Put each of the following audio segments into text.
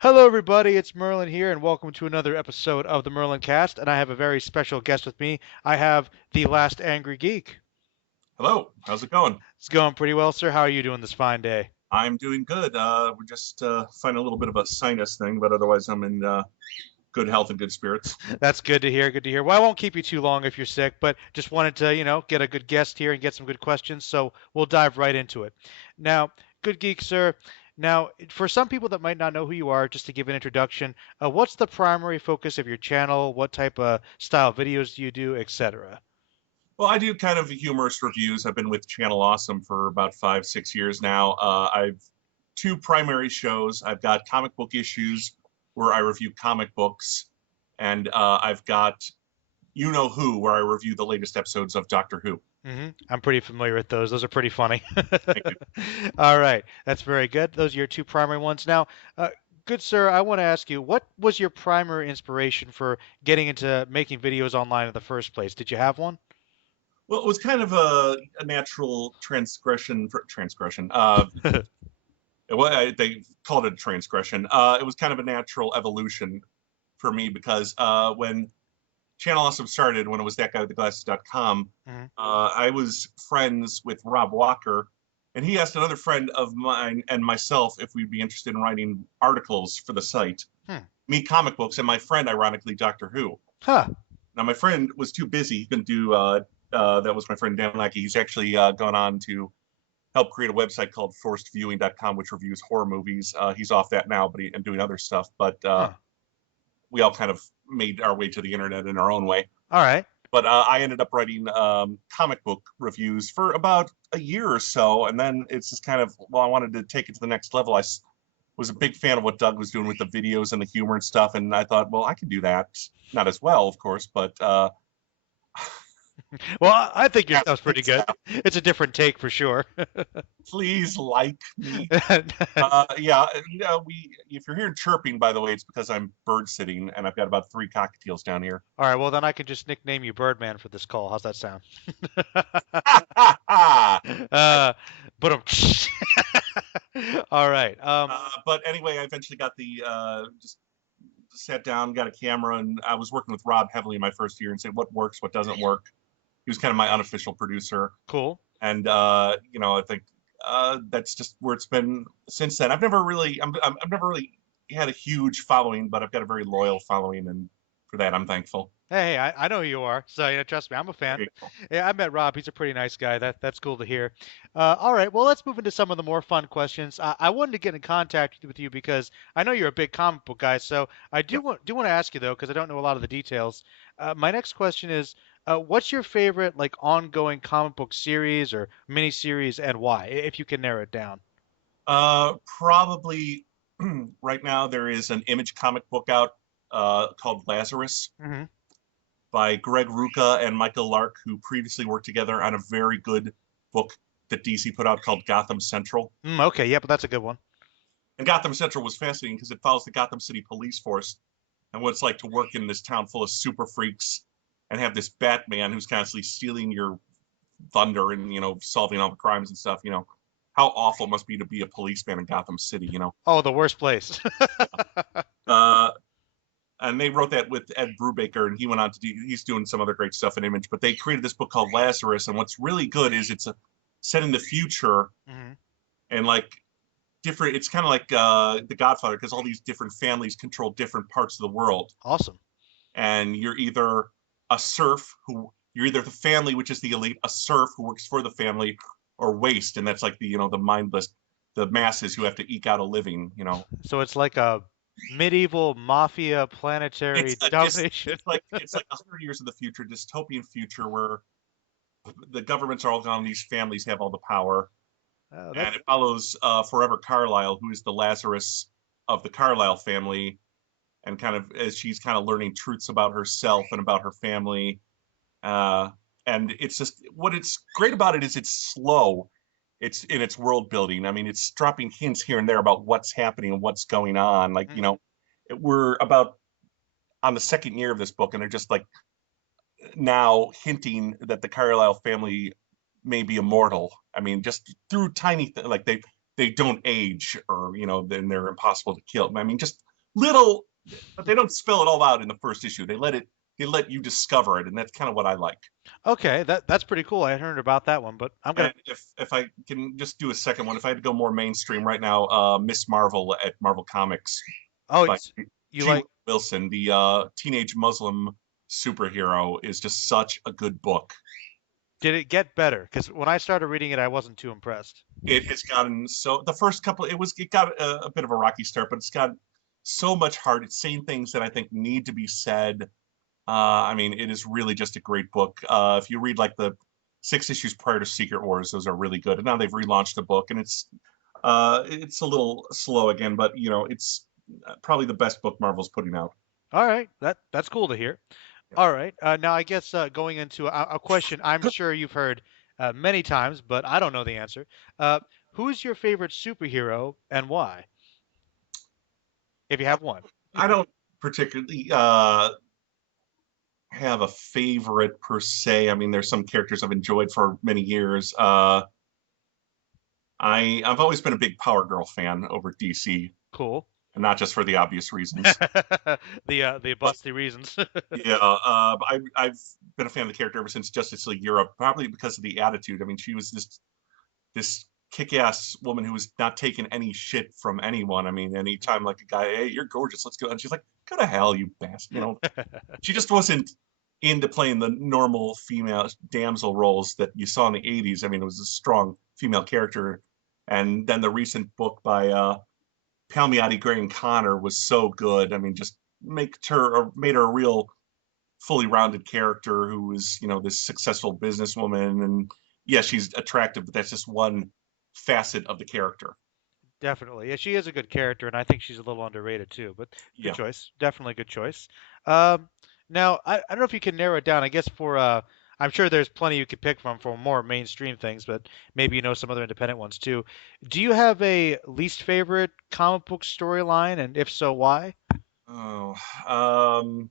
Hello, everybody. It's Merlin here, and welcome to another episode of the MerlinCast. And I have a very special guest with me. I have the Last Angry Geek. Hello, how's it going? It's going pretty well, sir. How are you doing this fine day? I'm doing good. We're just fighting a little bit of a sinus thing, but otherwise I'm in good health and good spirits. That's good to hear. Good to hear. Well, I won't keep you too long if you're sick, but just wanted to, get a good guest here and get some good questions. So we'll dive right into it. Now, good geek, sir. Now, for some people that might not know who you are, just to give an introduction, what's the primary focus of your channel? What type of style videos do you do, etc.? Well, I do kind of humorous reviews. I've been with Channel Awesome for about 5, 6 years now. I've two primary shows. I've got comic book issues where I review comic books, and I've got You Know Who, where I review the latest episodes of Doctor Who. I'm pretty familiar with those. Those are pretty funny. Thank you. All right, that's very good. Those are your two primary ones. Now, good sir, I want to ask you, what was your primary inspiration for getting into making videos online in the first place? Did you have one? Well, it was kind of a natural transgression. They called it a transgression. It was kind of a natural evolution for me because when Channel Awesome started, when it was that guy with the glasses.com, Mhm. I was friends with Rob Walker, and he asked another friend of mine and myself if we'd be interested in writing articles for the site, Hmm. me comic books, and my friend, ironically, Doctor Who. Huh. Now, my friend was too busy. He couldn't do that was my friend Dan Lackey. He's actually gone on to help create a website called forcedviewing.com, which reviews horror movies. He's off that now, but and doing other stuff. But Huh. we all kind of made our way to the internet in our own way. All right. But I ended up writing comic book reviews for about a year or so, and then it's just kind of well, I wanted to take it to the next level. Was a big fan of what Doug was doing with the videos and the humor and stuff, and I thought, well, I can do that. Not as well, of course, but Well, I think your yeah, stuff's pretty good. It's a different take for sure. please like me. All Yeah, we. If you're hearing chirping, by the way, it's because I'm bird sitting, and I've got about three cockatiels down here. right. Well, then I can just nickname you Birdman for this call. How's that sound? uh, uh, but all right. but anyway, I eventually got the just sat down, got a camera, and I was working with Rob heavily in my first year and said what works, what doesn't work. He was kind of my unofficial producer, Cool. and I think that's just where it's been since then. I've never really had a huge following, but I've got a very loyal following, and for that I'm thankful. Hey, I know who you are, so trust me, I'm a fan. Very grateful. Yeah, I met Rob. He's a pretty nice guy. That's cool to hear. All right, well, let's move into some of the more fun questions. I wanted to get in contact with you because I know you're a big comic book guy. So I Yeah. do want to ask you though, because I don't know a lot of the details. My next question is, what's your favorite like ongoing comic book series or miniseries, and why, if you can narrow it down? Probably right now there is an Image comic book out called Lazarus Hmm. by Greg Rucka and Michael Lark, who previously worked together on a very good book that DC put out called Gotham Central. Okay, yeah, but that's a good one. And Gotham Central was fascinating because it follows the Gotham City police force and what it's like to work in this town full of super freaks and have this Batman who's constantly stealing your thunder and solving all the crimes and stuff. How awful it must be to be a policeman in Gotham City. Oh, the worst place. Uh, and they wrote that with Ed Brubaker, and he went on to he's doing some other great stuff in Image. But they created this book called Lazarus, and what's really good is set in the future Hmm. and like different. It's kind of like The Godfather because all these different families control different parts of the world, Awesome. and you're either the family, which is the elite, a serf who works for the family, or waste, and that's like the mindless, the masses who have to eke out a living. So it's like a medieval mafia planetary domination. It's like 100 years in the future, dystopian future where the governments are all gone, these families have all the power, Oh, and that's it follows Forever Carlyle, who is the Lazarus of the Carlyle family, and kind of as she's kind of learning truths about herself and about her family. Uh, and it's just what it's great about it is it's slow. It's in its world building. I mean, it's dropping hints here and there about what's happening and what's going on. Like, mm, we're about on the second year of this book, and they're just like now hinting that the Carlyle family may be immortal. I mean, just through tiny like they don't age or then they're impossible to kill. I mean, just little, but they don't spell it all out in the first issue. They let you discover it, and that's kind of what I like. Okay, that's pretty cool. I hadn't heard about that one, but I'm gonna. And if I can just do a second one, if I had to go more mainstream right now, Miss Marvel at Marvel Comics Oh, by you G. like? Wilson, the teenage Muslim superhero, is just such a good book. Did it get better? Because when I started reading it, I wasn't too impressed. It has gotten so the first couple it got a bit of a rocky start, but it's got so much heart. It's saying things that I think need to be said. I mean, it is really just a great book. If you read like the 6 issues prior to Secret Wars, those are really good. And now they've relaunched the book, and it's a little slow again, but you know, it's probably the best book Marvel's putting out. All right, that's cool to hear. All right, now I guess going into a question I'm sure you've heard many times, but I don't know the answer. Uh, who's your favorite superhero and why, if you have one? I don't particularly have a favorite per se. I mean, there's some characters I've enjoyed for many years. I've always been a big Power Girl fan over DC, Cool. and not just for the obvious reasons. The But busty reasons. yeah, I've been a fan of the character ever since Justice League Europe, probably because of the attitude. I mean, she was this kick-ass woman who was not taking any shit from anyone. I mean, anytime like a guy, hey, you're gorgeous, let's go, and she's like, go to hell, you bastard. You know, she just wasn't into playing the normal female damsel roles that you saw in the 80s. I mean, it was a strong female character. And then the recent book by Palmiotti Gray and Connor was so good. I mean, just made her a real fully rounded character who was, you know, this successful businesswoman. And yeah, she's attractive, but that's just one facet of the character. Definitely. Yeah, she is a good character, and I think she's a little underrated too. But good Yeah. choice. Definitely good choice. Um, now, I don't know if you can narrow it down. I guess for I'm sure there's plenty you could pick from for more mainstream things, but maybe you know some other independent ones too. Do you have a least favorite comic book storyline, and if so, why? Oh, um,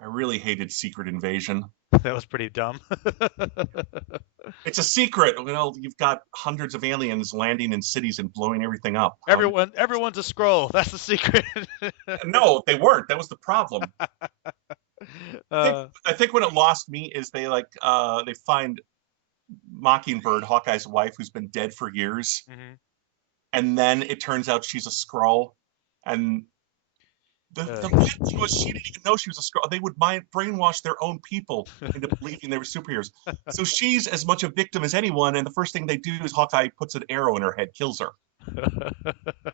I really hated Secret Invasion. That was pretty dumb. It's a secret. You know, you've got hundreds of aliens landing in cities and blowing everything up. How? Everyone's a scroll. That's the secret. No, they weren't. That was the problem. uh, I think when it lost me is they find Mockingbird, Hawkeye's wife, who's been dead for years, mhm. and then it turns out she's a Skrull, and the uh, bad thing was she didn't even know she was a Skrull. They would brainwash their own people into believing they were superheroes. So she's as much a victim as anyone, and the first thing they do is Hawkeye puts an arrow in her head, kills her,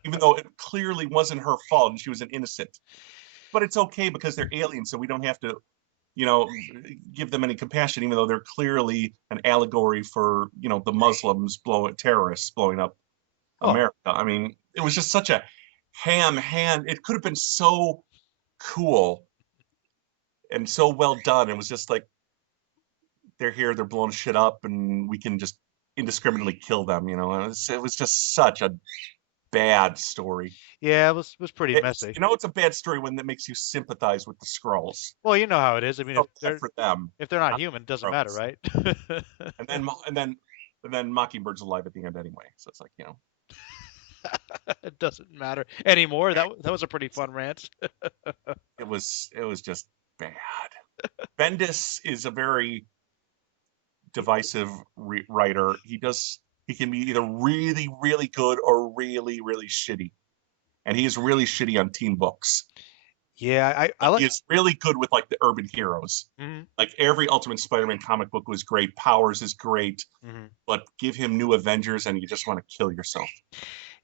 even though it clearly wasn't her fault and she was an innocent. But it's okay because they're aliens, so we don't have to, you know, give them any compassion, even though they're clearly an allegory for, you know, the Muslims terrorists blowing up well, America. I mean, it was just such a ham hand. It could have been so cool and so well done. It was just like they're here, they're blowing shit up, and we can just indiscriminately kill them. You know, it was just such a bad story. yeah, it was pretty messy. You know, it's a bad story when that makes you sympathize with the Skrulls. Well, you know how it is. I mean, Feel bad for them, if they're not not human, it the doesn't matter, Skrulls. right? And then Mockingbird's alive at the end anyway. So it's like, you know, It doesn't matter anymore. That was a pretty fun rant. it was just bad. Bendis is a very divisive writer. He can be either really really good or really really shitty, and he is really shitty on team books. Yeah, I But he like. is really good with like the urban heroes. Hmm. Like every Ultimate Spider-Man comic book was great. Powers is great, Hmm. but give him New Avengers and you just want to kill yourself.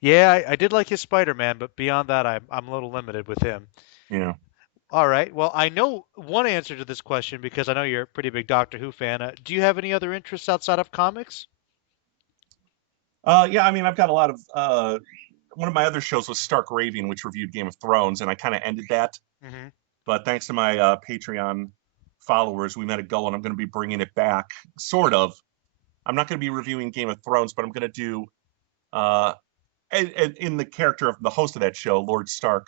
Yeah, I did like his Spider-Man, but beyond that, I'm a little limited with him. You know. All right. Well, I know one answer to this question because I know you're a pretty big Doctor Who fan. Do you have any other interests outside of comics? Yeah, I mean, I've got a lot of. One of my other shows was Stark Raving, which reviewed Game of Thrones, and I kind of ended that. Hmm. But thanks to my Patreon followers, we met a goal, and I'm going to be bringing it back, sort of. I'm not going to be reviewing Game of Thrones, but I'm going to do, uh, in the character of the host of that show, Lord Stark,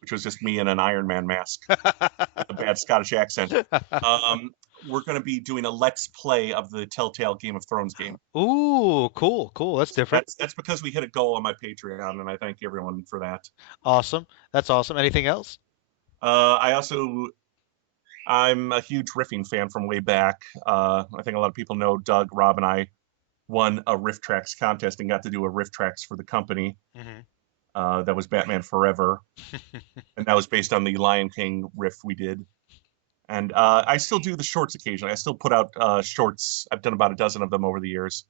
which was just me in an Iron Man mask with a bad Scottish accent. Um, we're going to be doing a let's play of the Telltale Game of Thrones game. Ooh, cool, cool. That's different. That's because we hit a goal on my Patreon, and I thank everyone for that. Awesome. That's awesome. Anything else? I also I'm a huge riffing fan from way back. I think a lot of people know Doug, Rob, and I won a Riff Tracks contest and got to do a Riff Tracks for the company. Hmm. That was Batman Forever, and that was based on the Lion King riff we did. And I still do the shorts occasionally. I still put out shorts. I've done about a dozen of them over the years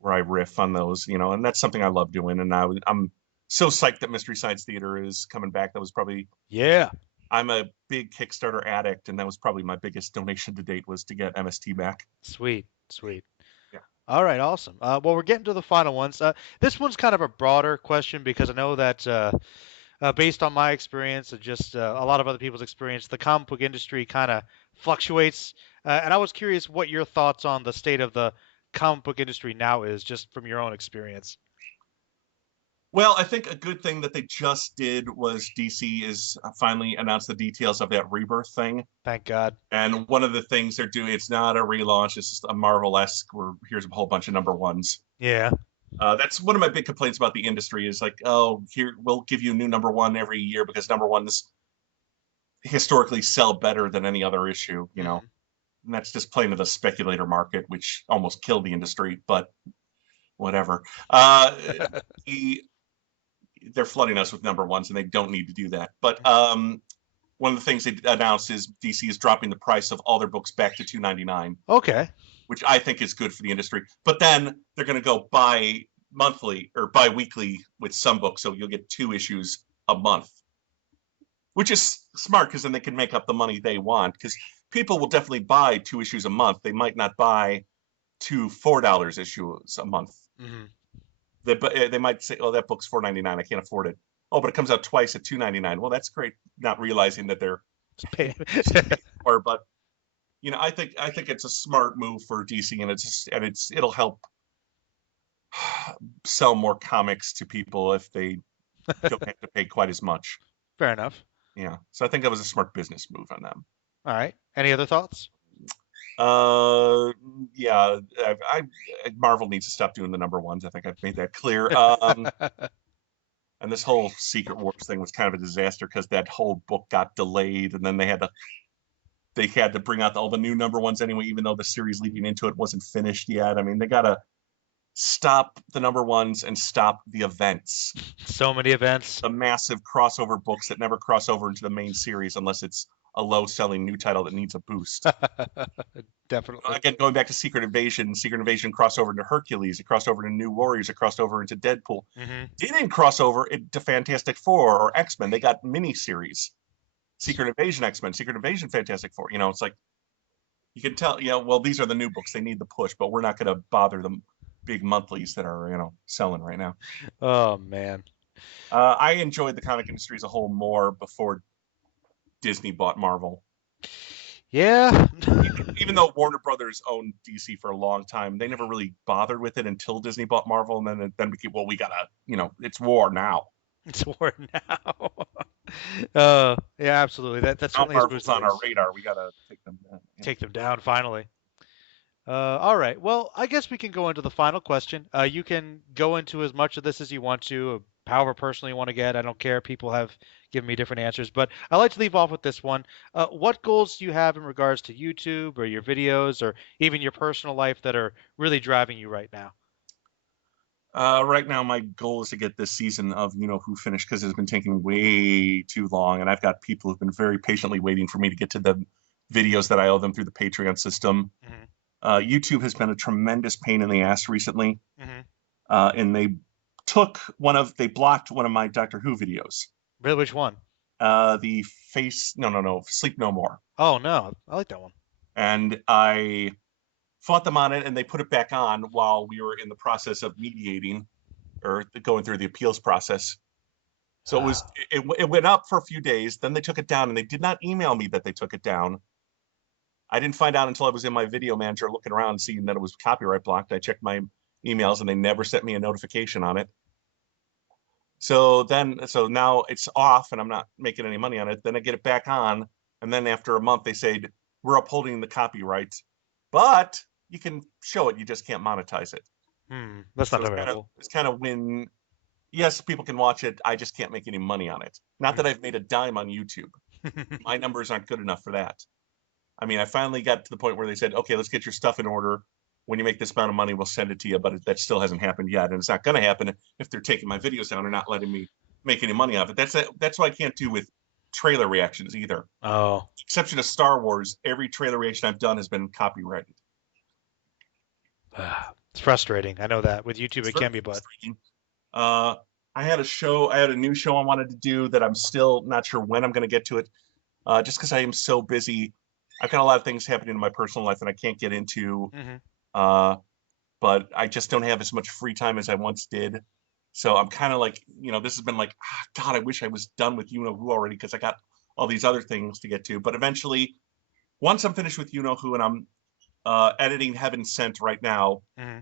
where I riff on those, and that's something I love doing. And I'm so psyched that Mystery Science Theater is coming back. That was probably Yeah. I'm a big Kickstarter addict, and that was probably my biggest donation to date was to get MST back. Sweet, sweet. Yeah. All right, awesome. Well, we're getting to the final ones. This one's kind of a broader question because I know that based on my experience and just a lot of other people's experience, the comic book industry kind of fluctuates. And I was curious what your thoughts on the state of the comic book industry now is, just from your own experience. Well, I think a good thing that they just did was DC is finally announced the details of that Rebirth thing. Thank God. And one of the things they're doing, it's not a relaunch, it's just a Marvel-esque where here's a whole bunch of number ones. Yeah. That's one of my big complaints about the industry is like, oh, here we'll give you a new number one every year because number ones historically sell better than any other issue. Hmm. And that's just playing to the speculator market, which almost killed the industry, but whatever. The, they're flooding us with number ones and they don't need to do that. But one of the things they announced is DC is dropping the price of all their books back to $2.99, Okay. which I think is good for the industry. But then they're going to go bi-monthly or bi-weekly with some books, so you'll get 2 issues a month, which is smart because then they can make up the money they want. Because people will definitely buy 2 issues a month. They might not buy two $4 issues a month. Hmm. They might say, "Oh, that book's $4.99. I can't afford it." Oh, but it comes out twice at $2.99. Well, that's great. Not realizing that they're Just pay. or but I think it's a smart move for DC, and it'll help sell more comics to people if they don't have to pay quite as much. Fair enough. Yeah, so I think that was a smart business move on them. All right. Any other thoughts? Uh, yeah, Marvel needs to stop doing the number ones. I think I've made that clear. And this whole Secret Wars thing was kind of a disaster because that whole book got delayed, and then they had to bring out all the new number ones anyway, even though the series leading into it wasn't finished yet. I mean, they gotta stop the number ones and stop the events, So many events. the massive crossover books that never cross over into the main series unless it's a low-selling new title that needs a boost. Definitely. Again, going back to Secret Invasion crossed over into Hercules, it crossed over into New Warriors, it crossed over into Deadpool. Hmm. Didn't cross over into Fantastic Four or X-Men. They got mini-series. Secret Invasion X-Men, Secret Invasion Fantastic Four. It's like you can tell, well, these are the new books. They need the push, but we're not going to bother the big monthlies that are, selling right now. Oh man. I enjoyed the comic industry as a whole more before Disney bought Marvel. Yeah. Even though Warner Brothers owned DC for a long time, they never really bothered with it until Disney bought Marvel, and then became, well, we gotta, it's war now. It's war now. Yeah, absolutely. That Now certainly has Marvel's boosted on our things. radar. We gotta take them down. Yeah. Take them down finally. All right. Well, I guess we can go into the final question. You can go into as much of this as you want to, however personal you want to get. I don't care. People have given me different answers, but I like to leave off with this one. What goals do you have in regards to YouTube or your videos or even your personal life that are really driving you right now? Right now, my goal is to get this season of Who finished because it's been taking way too long, and I've got people who've been very patiently waiting for me to get to the videos that I owe them through the Patreon system. Hmm. YouTube has been a tremendous pain in the ass recently, Hmm. and they blocked one of my Doctor Who videos. Really, which one? The face, no, Sleep No More, Oh no, I like that one. and I fought them on it, and they put it back on while we were in the process of mediating or going through the appeals process. So it went up for a few days, then they took it down, and they did not email me that they took it down. I didn't find out until I was in my video manager looking around, seeing that it was copyright blocked. I checked my emails, and they never sent me a notification on it. So now it's off, and I'm not making any money on it. Then I get it back on, and then after a month, they say we're upholding the copyright, but you can show it, you just can't monetize it. That's not So available. it's kind of when yes, people can watch it, I just can't make any money on it. Not that Hmm. I've made a dime on YouTube. My numbers aren't good enough for that. I mean, I finally got to the point where they said, okay, let's get your stuff in order. When you make this amount of money, we'll send it to you. But that still hasn't happened yet, and it's not going to happen if they're taking my videos down and not letting me make any money off it. That's what I can't do with trailer reactions either. Oh, Exception of Star Wars, every trailer reaction I've done has been copyrighted. it's frustrating. I know that with YouTube It's it very can be, but frustrating. Uh, I had a new show I wanted to do that I'm still not sure when I'm going to get to it, just because I am so busy. I've got a lot of things happening in my personal life that I can't get into. hmm Uh, but I just don't have as much free time as I once did. So I'm kind of like, this has been like, God, I wish I was done with you know who already because I got all these other things to get to. But eventually, once I'm finished with you know who, and I'm editing Heaven Sent right now, hmm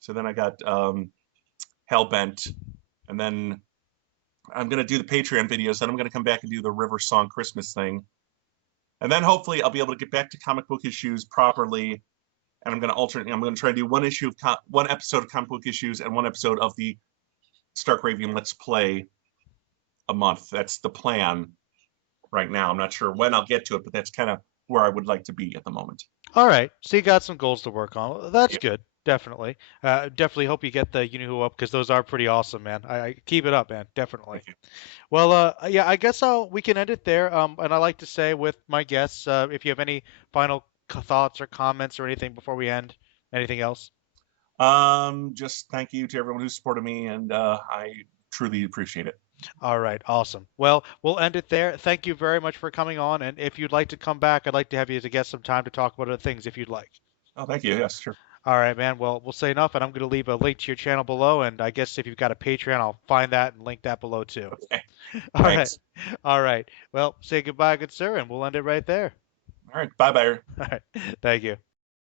so then I got Hellbent, and then I'm gonna do the Patreon videos. Then I'm gonna come back and do the River Song Christmas thing, and then hopefully I'll be able to get back to comic book issues properly. And I'm gonna alternate. I'm gonna try to do one episode of comic book issues and one episode of the Stark Ravian Let's Play a month. That's the plan right now. I'm not sure when I'll get to it, but that's kind of where I would like to be at the moment. All right. So you got some goals to work on. Well, that's Yeah. good. Definitely. Definitely hope you get the You Know Who up because those are pretty awesome, man. I keep it up, man. Definitely. Thank you. Well, yeah, I guess we can end it there. And I like to say with my guests, if you have any final thoughts or comments or anything before we end, anything else? Just thank you to everyone who supported me, and I truly appreciate it. All right, awesome. Well, we'll end it there. Thank you very much for coming on. And if you'd like to come back, I'd like to have you as a guest sometime to talk about other things if you'd like. Oh, thank you. Yes, sure. All right, man. Well, we'll say enough, and I'm going to leave a link to your channel below. And I guess if you've got a Patreon, I'll find that and link that below too. Okay. All right. Thanks. All right. Well, say goodbye, good sir, and we'll end it right there. All right. Bye bye. All right. Thank you.